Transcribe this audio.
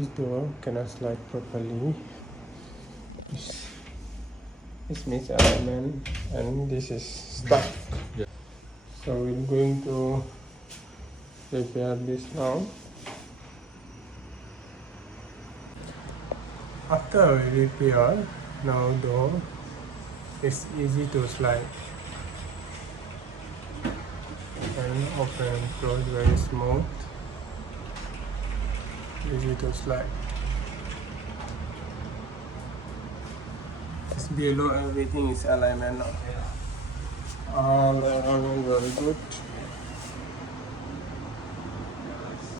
This door cannot slide properly. This means alignment, and this is stuck. Yeah. So we're going to repair this now. After we repair, now door is easy to slide and open and close very smooth, easy to slide. It's below, everything is alignment now. All around very good.